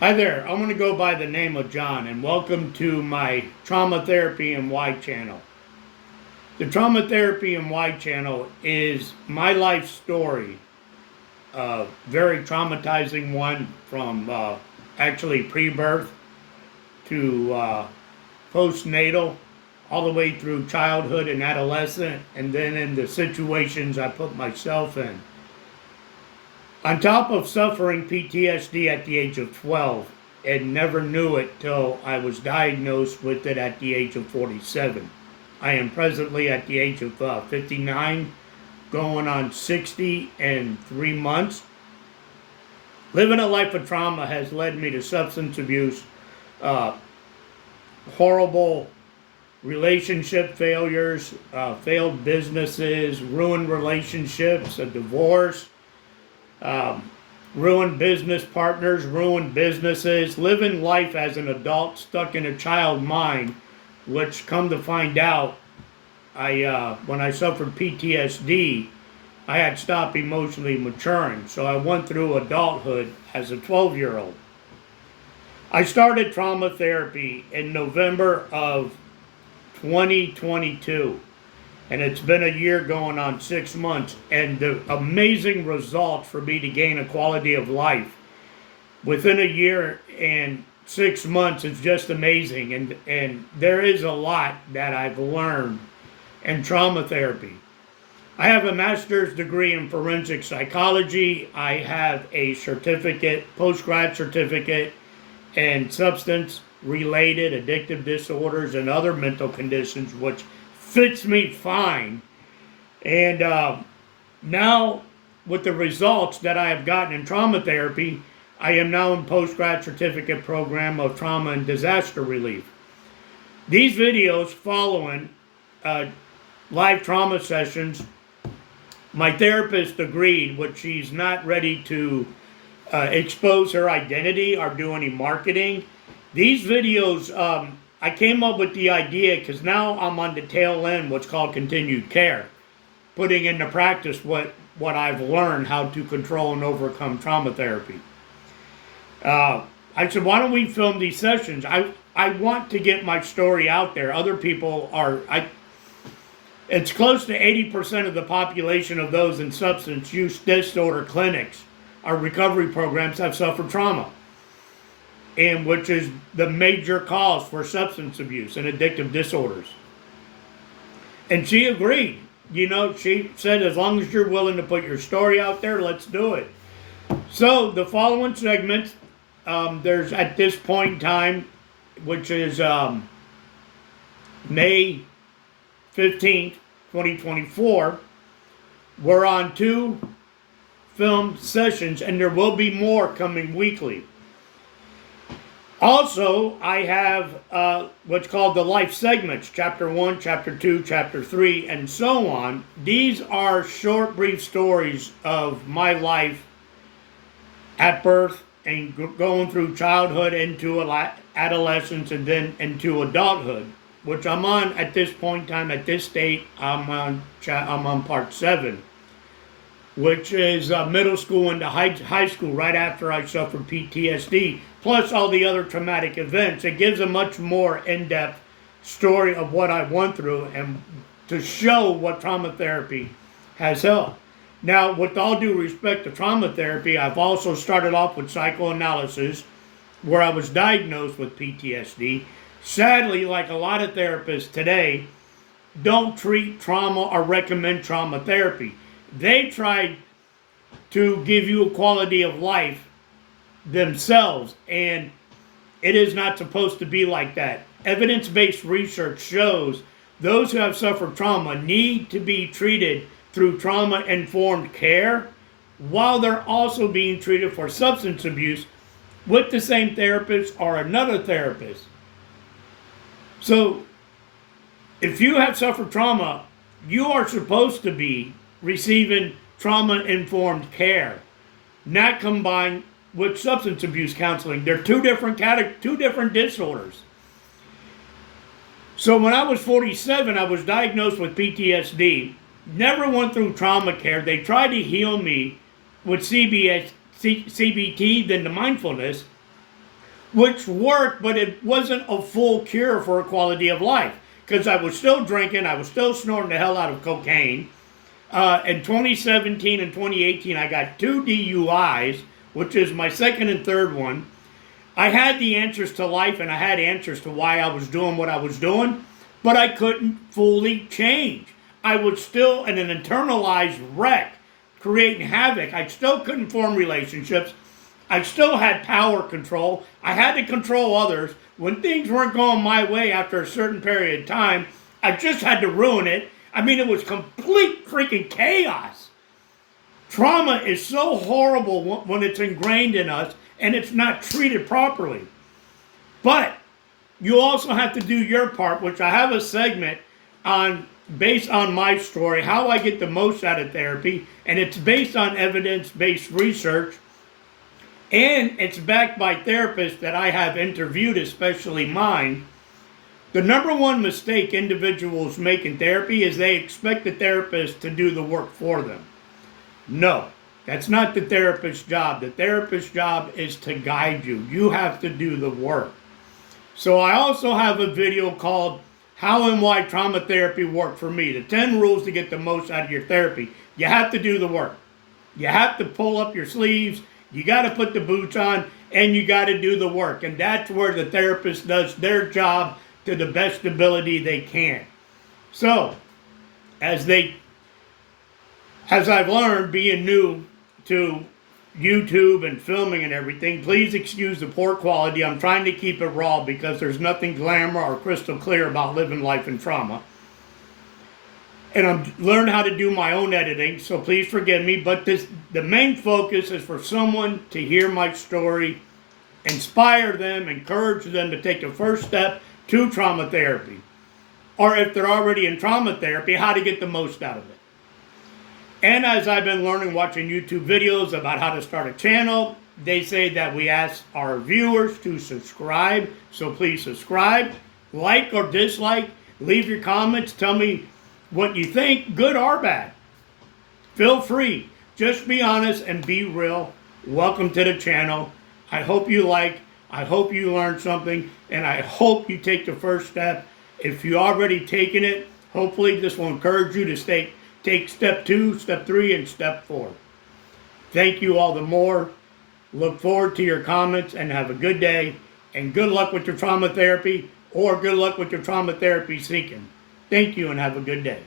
Hi there, I'm going to go by the name of John and welcome to my Trauma Therapy and Why channel. The Trauma Therapy and Why channel is my life story, a very traumatizing one from actually pre-birth to postnatal, all the way through childhood and adolescent, and then in the situations I put myself in. On top of suffering PTSD at the age of 12 and never knew it till I was diagnosed with it at the age of 47. I am presently at the age of 59, going on 60 in 3 months. Living a life of trauma has led me to substance abuse, horrible relationship failures, failed businesses, ruined relationships, a divorce, ruined business partners, ruined businesses, living life as an adult stuck in a child mind, which come to find out, when I suffered PTSD, I had stopped emotionally maturing. So I went through adulthood as a 12-year-old. I started trauma therapy in November of 2022. And it's been a year going on 6 months, and the amazing results for me to gain a quality of life within a year and 6 months is just amazing. And there is a lot that I've learned in trauma therapy. I have a master's degree in forensic psychology. I have a certificate, post-grad certificate in substance related addictive disorders and other mental conditions, which fits me fine. And now, with the results that I have gotten in trauma therapy, I am now in post-grad certificate program of trauma and disaster relief. These videos following live trauma sessions, my therapist agreed, which she's not ready to expose her identity or do any marketing. These videos, I came up with the idea because now I'm on the tail end, what's called continued care, putting into practice what I've learned how to control and overcome trauma therapy. I said, why don't we film these sessions? I want to get my story out there. Other people it's close to 80% of the population of those in substance use disorder clinics or recovery programs have suffered trauma, and which is the major cause for substance abuse and addictive disorders. And she agreed. She said, as long as you're willing to put your story out there, let's do it. So the following segments, there's at this point in time, which is May 15th, 2024, we're on 2 film sessions, and there will be more coming weekly. Also, I have what's called the life segments, Chapter 1, Chapter 2, Chapter 3, and so on. These are short, brief stories of my life at birth and going through childhood into adolescence and then into adulthood, which I'm on at this point in time. At this state, I'm on part 7, which is middle school into high school, right after I suffered PTSD, plus all the other traumatic events. It gives a much more in-depth story of what I went through and to show what trauma therapy has helped. Now, with all due respect to trauma therapy, I've also started off with psychoanalysis, where I was diagnosed with PTSD. Sadly, like a lot of therapists today, don't treat trauma or recommend trauma therapy. They try to give you a quality of life themselves, and it is not supposed to be like that. Evidence-based research shows those who have suffered trauma need to be treated through trauma-informed care, while they're also being treated for substance abuse with the same therapist or another therapist. So, if you have suffered trauma, you are supposed to be receiving trauma-informed care, not combined with substance abuse counseling. They're two different disorders. So when I was 47, I was diagnosed with PTSD. Never went through trauma care. They tried to heal me with CBT, then the mindfulness. which worked, but it wasn't a full cure for a quality of life because I was still drinking, I was still snorting the hell out of cocaine. In 2017 and 2018, I got 2 DUIs, which is my second and third one. I had the answers to life and I had answers to why I was doing what I was doing, but I couldn't fully change. I was still in an internalized wreck, creating havoc. I still couldn't form relationships. I still had power control. I had to control others. When things weren't going my way after a certain period of time, I just had to ruin it. I mean, it was complete freaking chaos. Trauma is so horrible when it's ingrained in us and it's not treated properly. But you also have to do your part, which I have a segment on based on my story, how I get the most out of therapy, and it's based on evidence-based research, and it's backed by therapists that I have interviewed, especially mine. The number one mistake individuals make in therapy is they expect the therapist to do the work for them. No, that's not the therapist's job. The therapist's job is to guide you. You have to do the work. So I also have a video called How and Why Trauma Therapy Worked for Me. The 10 rules to get the most out of your therapy. You have to do the work. You have to pull up your sleeves. You got to put the boots on and you got to do the work. And that's where the therapist does their job to the best ability they can. So, as I've learned being new to YouTube and filming and everything, please excuse the poor quality. I'm trying to keep it raw because there's nothing glamour or crystal clear about living life in trauma. And I've learned how to do my own editing, so please forgive me. But the main focus is for someone to hear my story, inspire them, encourage them to take the first step to trauma therapy. Or if they're already in trauma therapy, how to get the most out of it. And as I've been learning watching YouTube videos about how to start a channel, they say that we ask our viewers to subscribe. So please subscribe, like or dislike, leave your comments, tell me what you think, good or bad. Feel free. Just be honest and be real. Welcome to the channel. I hope you like, I hope you learned something, and I hope you take the first step. If you already taken it, hopefully this will encourage you to take step 2, step 3, and step 4. Thank you all the more. Look forward to your comments and have a good day. And good luck with your trauma therapy or good luck with your trauma therapy seeking. Thank you and have a good day.